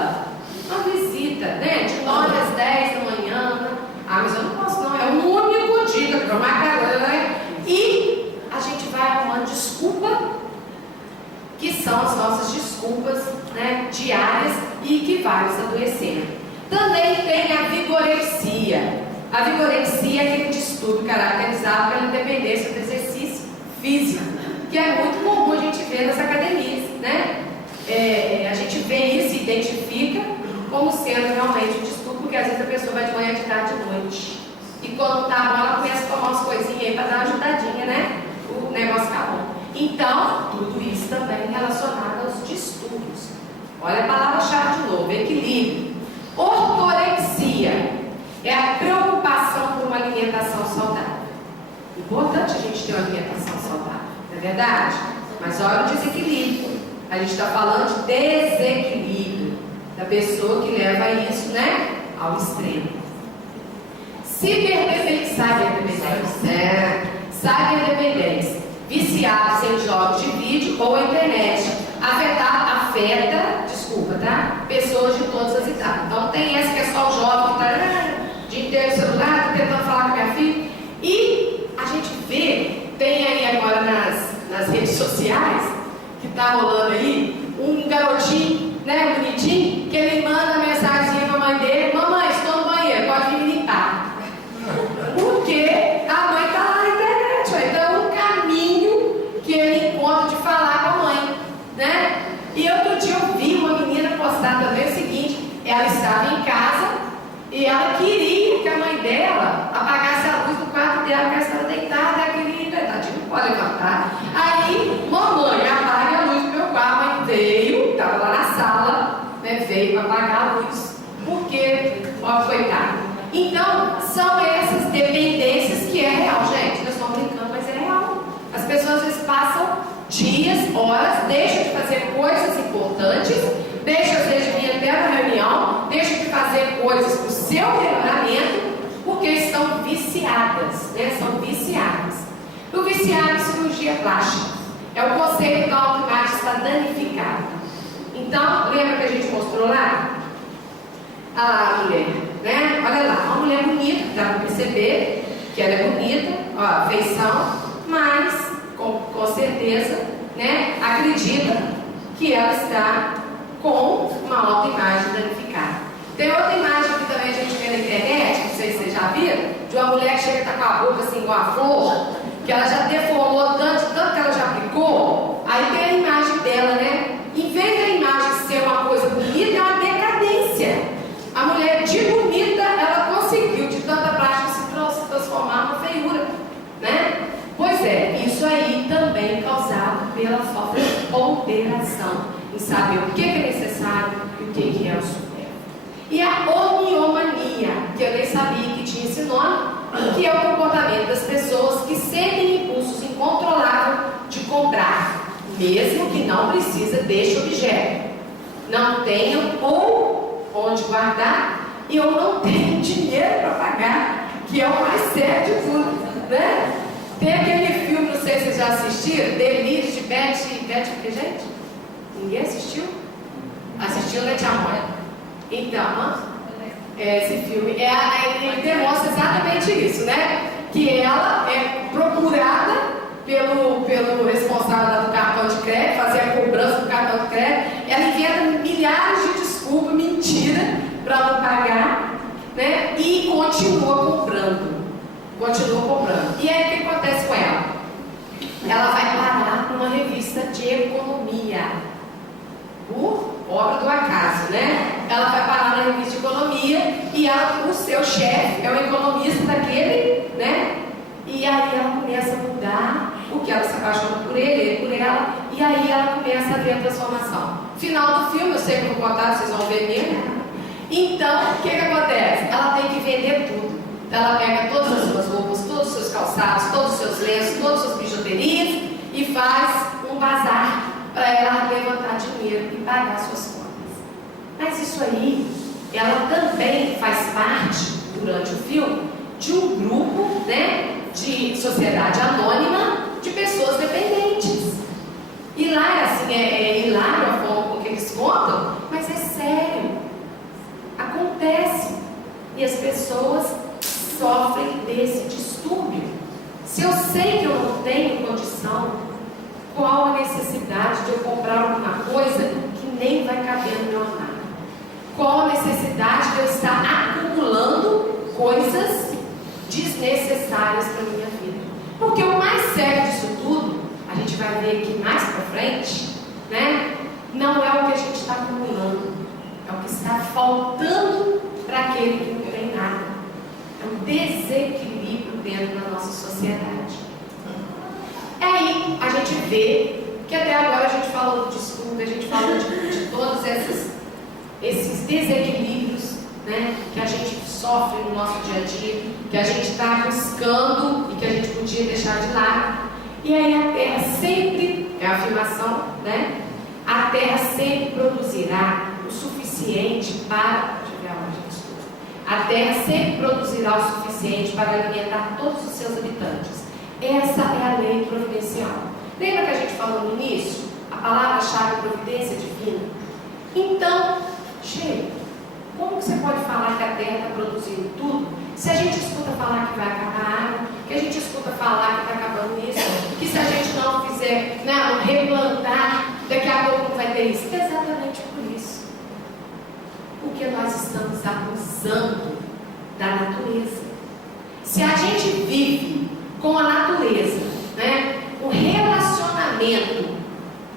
de 9 às 10 da manhã. Ah, mas eu não posso não, é o único dia que eu marcar, E a gente vai arrumando desculpa, que são as nossas desculpas, diárias, e que vai nos adoecendo. Também tem a vigorexia. A vigorexia é aquele distúrbio caracterizado pela independência do exercício físico, que é muito comum a gente ver nas academias, A gente vê isso e identifica como sendo realmente um distúrbio, porque às vezes a pessoa vai de manhã, de tarde, de noite. E quando tá bom, ela começa a tomar umas coisinhas aí para dar uma ajudadinha, O negócio tá bom. Então, tudo isso também relacionado aos distúrbios. Olha a palavra-chave de novo: equilíbrio. Ortorexia é a preocupação por uma alimentação saudável. Importante a gente ter uma alimentação saudável, não é verdade? Mas olha o desequilíbrio. A gente está falando de desequilíbrio da pessoa que leva isso, ao extremo. Cyberdependência, viciados em jogos de vídeo ou internet, afeta, pessoas de todas as idades. Então tem essa que é só o jovem que está o dia inteiro no celular, tá tentando falar com a minha filha, e a gente vê redes sociais, que está rolando aí, um garotinho, né, bonitinho, que ele manda mensagem para a mãe dele: mamãe, estou no banheiro, pode vir me limpar. Porque a mãe está lá na internet, então é um caminho que ele encontra de falar com a mãe, né? E outro dia eu vi uma menina postar também o seguinte: ela estava em casa e ela queria que a mãe dela apagasse a luz do quarto dela, porque ela estava deitada, ela queria deitar, tipo, não pode levantar. Aí, mamãe, apague a luz do meu quarto. A mãe veio, estava lá na sala, né, veio apagar a luz, porque, ó, coitado. Então, são essas dependências que é real, gente. Nós estamos brincando, mas é real. As pessoas às vezes passam dias, horas, deixam de fazer coisas importantes, deixam às vezes de vir até uma reunião, deixam de fazer coisas para o seu melhoramento, porque estão viciadas, né? São viciadas. O viciado em cirurgia plástica é o conceito da autoimagem está danificada. Então, lembra que a gente mostrou lá? A mulher, né? Olha lá, uma mulher bonita, dá para perceber que ela é bonita, ó, a feição, mas com certeza, né, acredita que ela está com uma autoimagem danificada. Tem outra imagem que também a gente vê na internet, não sei se vocês já viram, de uma mulher que chega a estar com a boca assim igual a flor, que ela já deformou tanto que ela já aplicou. Aí tem a imagem dela, né? Em vez da imagem ser uma coisa bonita, é uma decadência. A mulher de bonita, ela conseguiu de tanta prática se transformar numa feiura, né? Pois é, isso aí também causado pela falta de ponderação em saber o que é necessário e o que é o supérfluo. E a homeomania, que eu nem sabia que tinha esse nome, que é o comportamento das pessoas que sentem impulsos incontroláveis de comprar, mesmo que não precisa deste objeto, não tenham ou onde guardar e eu não tenho dinheiro para pagar, que é o mais sério de tudo, né? Tem aquele filme, não sei se vocês já assistiram, Delírios de Betty, o que, gente? Ninguém assistiu? Assistiu, né, Tia Mônica? Então, esse filme, ele demonstra exatamente isso, né? Que ela é procurada pelo responsável lá do cartão de crédito, fazer a cobrança do cartão de crédito, ela inventa milhares de desculpas, mentira, para não pagar, né? E continua comprando. E aí o que acontece com ela? Ela vai parar numa revista de economia, por obra do acaso, né? Ela vai parar na revista de economia e o seu chefe é um economista daquele, né? E aí ela começa a mudar, porque ela se apaixona por ele por ela, e aí ela começa a ver a transformação. Final do filme, eu sei que eu vou contar, vocês vão ver mesmo. Então, o que acontece? Ela tem que vender tudo. Ela pega todas as suas roupas, todos os seus calçados, todos os seus lenços, todas as suas bijuterias e faz um bazar para ela levantar dinheiro e pagar suas contas. Mas isso aí, ela também faz parte, durante o filme, de um grupo, né, de sociedade anônima de pessoas dependentes. E lá é assim, é hilário a forma com que eles contam, mas é sério. Acontece. E as pessoas sofrem desse distúrbio. Se eu sei que eu não tenho condição, qual a necessidade de eu comprar alguma coisa que nem vai caber no meu armário? Qual a necessidade de eu estar acumulando coisas desnecessárias para a minha vida? Porque o mais sério disso tudo, a gente vai ver aqui mais para frente, né? Não é o que a gente está acumulando, é o que está faltando para aquele que não tem nada. É um desequilíbrio dentro da nossa sociedade. Aí a gente vê que até agora a gente falou do distúrbio, a gente falou de todos esses desequilíbrios, né, que a gente sofre no nosso dia a dia, que a gente está buscando e que a gente podia deixar de lado. E aí a terra sempre, é a afirmação, né? A terra sempre produzirá o suficiente para. Deixa eu ver aonde. A terra sempre produzirá o suficiente para alimentar todos os seus habitantes. Essa é a lei providencial. Lembra que a gente falou no início? A palavra-chave é providência divina. Então, Sheila, como que você pode falar que a terra está produzindo tudo? Se a gente escuta falar que vai acabar a água, que a gente escuta falar que está acabando isso, que se a gente não fizer, né, exatamente por isso. Porque nós estamos abusando da natureza. Se a gente vive com a natureza, né, um relacionamento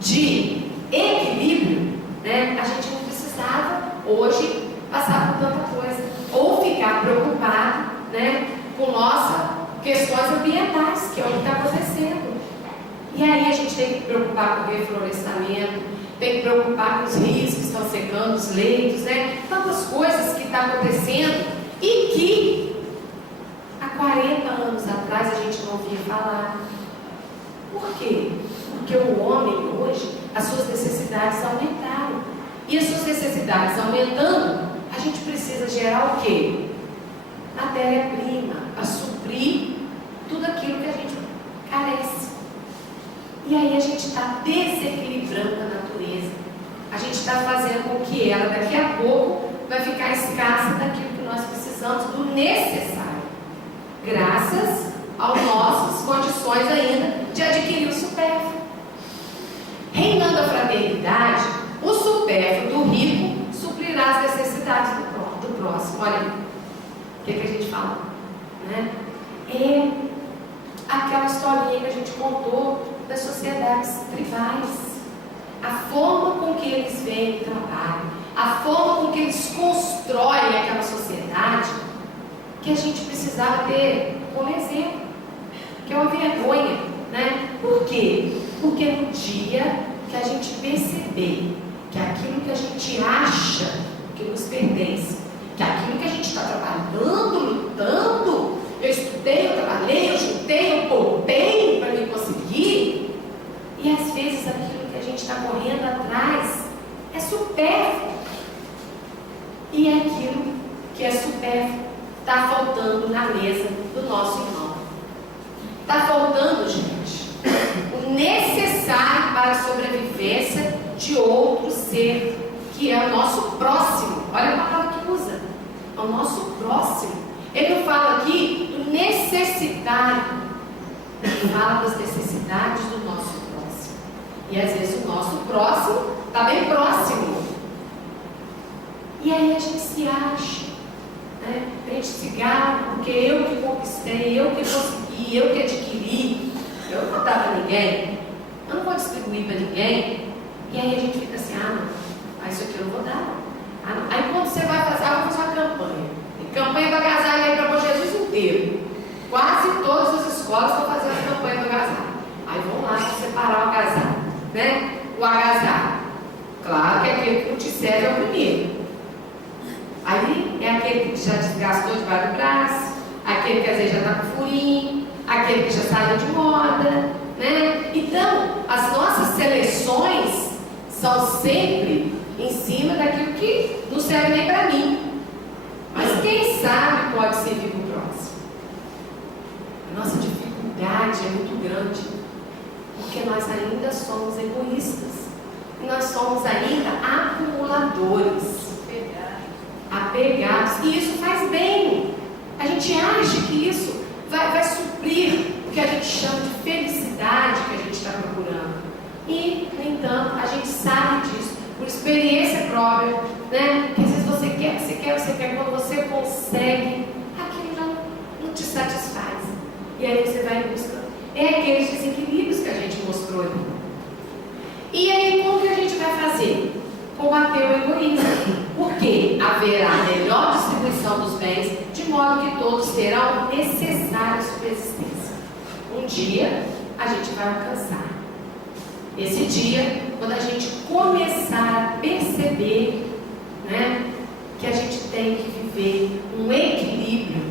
de equilíbrio, né, a gente não precisava hoje passar por tanta coisa, ou ficar preocupado, né, com nossas questões ambientais, que é o que está acontecendo. E aí a gente tem que preocupar com o reflorestamento, tem que preocupar com os rios que estão secando, os leitos, né, tantas coisas que estão acontecendo e que há 40 anos atrás a gente não ouvia falar. Por quê? Porque o homem hoje, as suas necessidades aumentaram. E as suas necessidades aumentando, a gente precisa gerar o quê? Matéria-prima, para suprir tudo aquilo que a gente carece. E aí a gente está desequilibrando a natureza. A gente está fazendo com que ela, daqui a pouco, vai ficar escassa daquilo que nós precisamos, do necessário. Graças às nossas condições ainda de adquirir o supérfluo. Reinando a fraternidade, o supérfluo do rico suprirá as necessidades do próximo. Olha o que a gente fala, né? É aquela historinha que a gente contou das sociedades tribais. A forma com que eles veem o trabalho, a forma com que eles constroem aquela sociedade, que a gente precisava ter como exemplo, que é uma vergonha, né? Por quê? Porque no dia que a gente perceber que aquilo que a gente acha que nos pertence, que aquilo que a gente está trabalhando, lutando, eu estudei, eu trabalhei, eu juntei, eu poupei para me conseguir, e às vezes aquilo que a gente está correndo atrás é supérfluo, e aquilo que é supérfluo está faltando na mesa do nosso irmão. Está faltando, gente, o necessário para a sobrevivência de outro ser, que é o nosso próximo. Olha a palavra que usa, é o nosso próximo. Ele não fala aqui do necessitário, ele fala das necessidades do nosso próximo. E às vezes o nosso próximo está bem próximo. E aí a gente se acha, né? A gente se gaba, porque eu que conquistei, eu que consegui, eu que adquiri, eu não vou dar para ninguém, eu não vou distribuir para ninguém. E aí a gente fica assim, isso aqui eu não vou dar. Aí quando você vai fazer, eu vou fazer uma campanha. E campanha do agasalho aí para o Jesus inteiro. Quase todas as escolas estão fazendo a campanha do agasalho. Aí vão lá separar o agasalho, né? O agasalho. Claro que aquele que não te serve é o primeiro. Aí é aquele que já desgastou debaixo do braço, aquele que às vezes já está com furinho, aquele que já saiu de moda, né? Então, as nossas seleções são sempre em cima daquilo que não serve nem para mim. Mas quem sabe pode servir para o próximo. A nossa dificuldade é muito grande, porque nós ainda somos egoístas. E nós somos ainda acumuladores. Apegados, e isso faz bem. A gente acha que isso vai suprir o que a gente chama de felicidade que a gente está procurando, e, no entanto, a gente sabe disso por experiência própria, né? Que às vezes você quer, quando você consegue, aquilo já não te satisfaz, e aí você vai em busca. É aqueles desequilíbrios que a gente mostrou ali. E aí, como que a gente vai fazer? Combater o egoísmo. Porque haverá melhor distribuição dos bens, de modo que todos terão necessária subsistência. Um dia a gente vai alcançar. Esse dia, quando a gente começar a perceber, né, que a gente tem que viver um equilíbrio,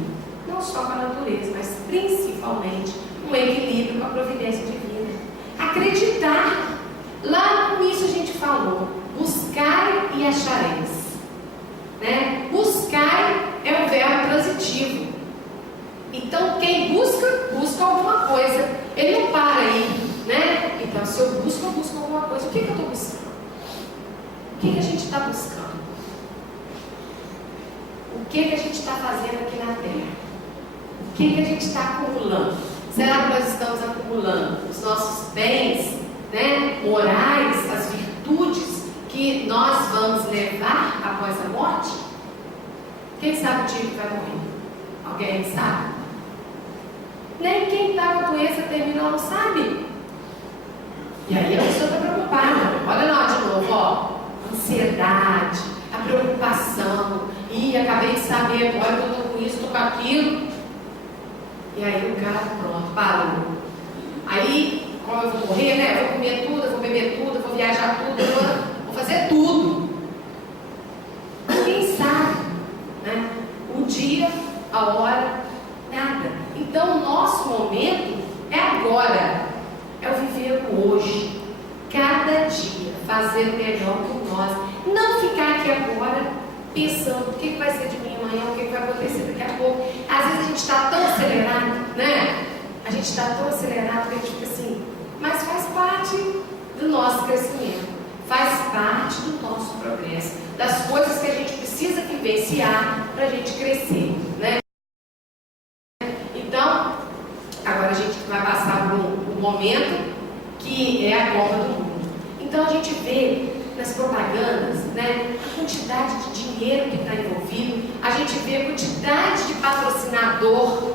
não só com a natureza, mas principalmente um equilíbrio com a providência divina. Acreditar. Lá no início a gente falou, buscai e achareis. Né? Buscai é um verbo transitivo. Então quem busca, busca alguma coisa. Ele não para aí, né? Então se eu busco alguma coisa. O que eu estou buscando? O que a gente está buscando? O que a gente está fazendo aqui na Terra? O que a gente está acumulando? Será que nós estamos acumulando os nossos bens, né, morais, as virtudes que que nós vamos levar após a morte? Quem sabe o dia que vai morrer? Alguém sabe? Nem quem está com a doença terminal não sabe. E aí a pessoa está preocupada. Olha lá de novo, ó. Ansiedade, a preocupação. Ih, acabei de saber agora que eu estou com isso, estou com aquilo. E aí o cara, pronto, parou. Aí, como eu vou morrer, né? Eu vou comer tudo, eu vou beber tudo, eu vou viajar tudo, eu vou fazer tudo. Quem sabe, né? O dia, a hora, nada. Então o nosso momento é agora. É o viver o hoje. Cada dia fazer o melhor por nós. Não ficar aqui agora pensando o que vai ser de mim amanhã, o que vai acontecer daqui a pouco. Às vezes a gente está tão acelerado, né? A gente está tão acelerado que a gente fica assim, mas faz parte do nosso crescimento, faz parte do nosso progresso, das coisas que a gente precisa vivenciar para a gente crescer, né? Então, agora a gente vai passar por um momento que é a Copa do Mundo. Então a gente vê nas propagandas, né, a quantidade de dinheiro que está envolvido, a gente vê a quantidade de patrocinador,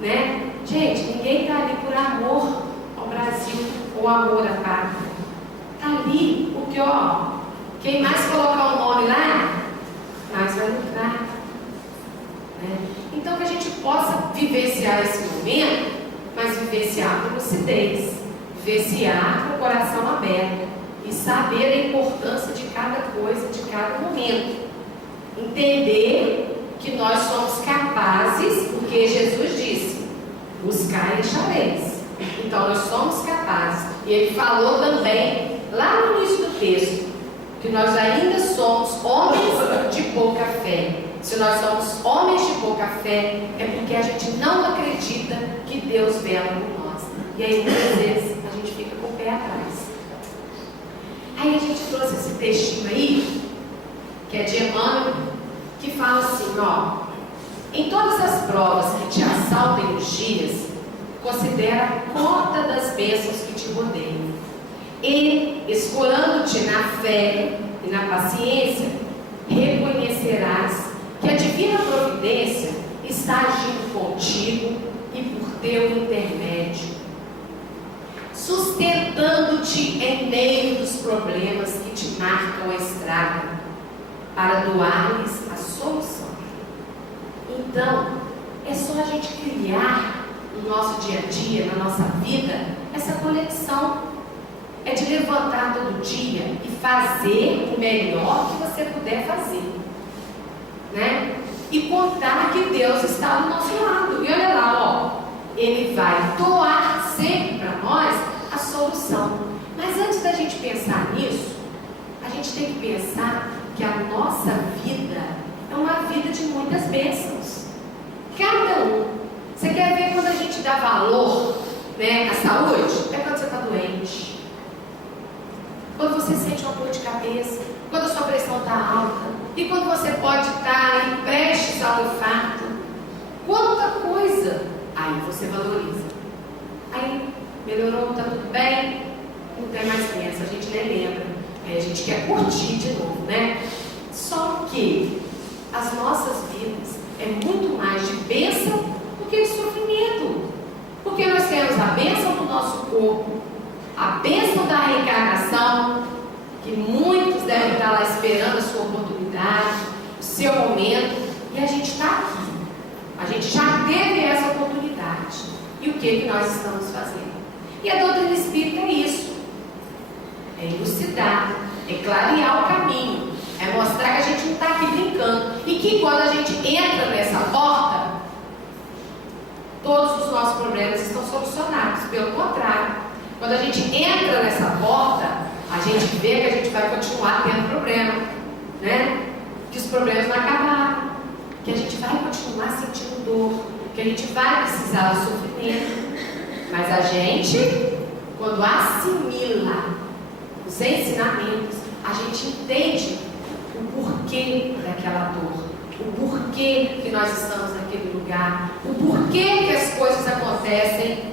né? Gente, ninguém está ali por amor ao Brasil ou amor à pátria. Está ali porque, ó, quem mais colocar o nome lá, mais vai lucrar. Né? Então que a gente possa vivenciar esse momento, mas vivenciar com lucidez, vivenciar com o coração aberto e saber a importância de cada coisa, de cada momento. Entender que nós somos capazes, porque Jesus disse, buscar e achareis. Então nós somos capazes. E ele falou também, lá no início do texto, que nós ainda somos homens de pouca fé. Se nós somos homens de pouca fé, é porque a gente não acredita que Deus vela por nós. E aí muitas vezes a gente fica com o pé atrás. Aí a gente trouxe esse textinho aí, que é de Emmanuel, que fala assim, ó: em todas as provas que te assaltem os dias, considera a cota das bênçãos que te rodeiam. E, escorando-te na fé e na paciência, reconhecerás que a divina providência está agindo contigo e por teu intermédio, sustentando-te em meio dos problemas que te marcam a estrada, para doar-lhes a solução. Então, é só a gente criar no nosso dia a dia, na nossa vida, essa conexão. É de levantar todo dia e fazer o melhor que você puder fazer, né? E contar que Deus está do nosso lado. E olha lá, ó, Ele vai doar sempre para nós a solução. Mas antes da gente pensar nisso, a gente tem que pensar que a nossa vida é uma vida de muitas bênçãos. Cada um. Você quer ver quando a gente dá valor, né, à saúde? É quando você está doente. Quando você sente uma dor de cabeça, quando a sua pressão está alta, e quando você pode estar aí prestes ao infarto. Quanta coisa! Aí você valoriza. Aí melhorou, está tudo bem, não tem mais doença, a gente nem lembra. Aí a gente quer curtir de novo, né? Só que as nossas vidas é muito mais de bênção do que de sofrimento. Porque nós temos a bênção do nosso corpo, a bênção da reencarnação, que muitos devem estar lá esperando a sua oportunidade, o seu momento, e a gente está aqui. A gente já teve essa oportunidade. E o que nós estamos fazendo? E a doutrina espírita é isso. É elucidar, é clarear o caminho, é mostrar que a gente não está aqui brincando. E que quando a gente entra nessa porta, todos os nossos problemas estão solucionados. Pelo contrário. Quando a gente entra nessa porta, a gente vê que a gente vai continuar tendo problema, né? Que os problemas não acabaram, que a gente vai continuar sentindo dor, que a gente vai precisar do sofrimento. Mas a gente, quando assimila os ensinamentos, a gente entende o porquê daquela dor, o porquê que nós estamos naquele lugar, o porquê que as coisas acontecem.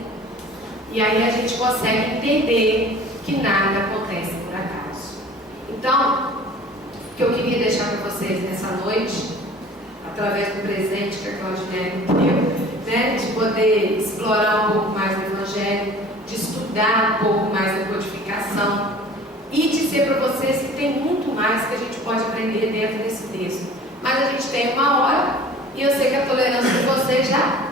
E aí a gente consegue entender que nada acontece por acaso. Então Então, o que eu queria deixar para vocês nessa noite, através do presente que a Claudinelli deu, né, de poder explorar um pouco mais o Evangelho, de estudar um pouco mais a codificação e dizer para vocês que tem muito mais que a gente pode aprender dentro desse texto. Mas a gente tem 1 hora e eu sei que a tolerância de vocês já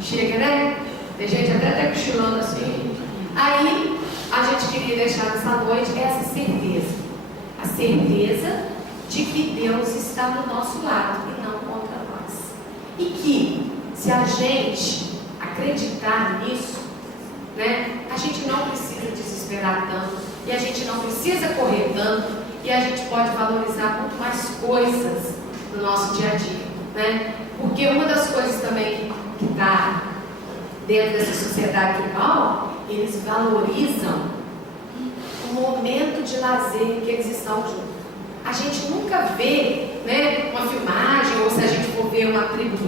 chega, né? Tem gente até cochilando assim. Aí a gente queria deixar nessa noite essa certeza. A certeza de que Deus está do nosso lado e não contra nós. E que, se a gente acreditar nisso, né, a gente não precisa desesperar tanto, e a gente não precisa correr tanto, e a gente pode valorizar muito mais coisas no nosso dia a dia, né? Porque uma das coisas também que está dentro dessa sociedade global, eles valorizam o momento de lazer que eles estão juntos. A gente nunca vê, né, uma filmagem, ou se a gente for ver uma tribo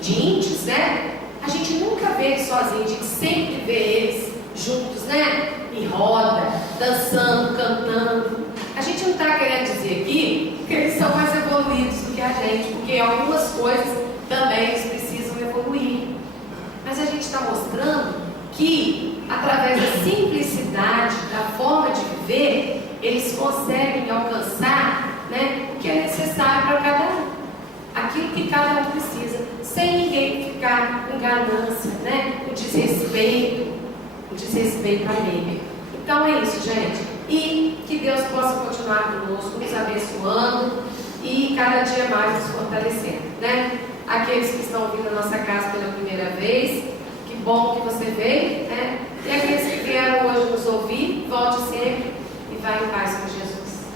de índios, né, a gente nunca vê eles sozinhos, a gente sempre vê eles juntos, né, em roda, dançando, cantando. A gente não está querendo dizer aqui que eles são mais evoluídos do que a gente, porque algumas coisas também eles precisam evoluir. Mas a gente está mostrando que, através da simplicidade, da forma de viver, eles conseguem alcançar, né, o que é necessário para cada um, aquilo que cada um precisa, sem ninguém ficar com ganância, né, com desrespeito alheio. Então é isso, gente. E que Deus possa continuar conosco, nos abençoando e cada dia mais nos fortalecendo, né? Aqueles que estão vindo à nossa casa pela primeira vez, que bom que você veio, né? E aqueles que vieram hoje nos ouvir, volte sempre e vá em paz com Jesus.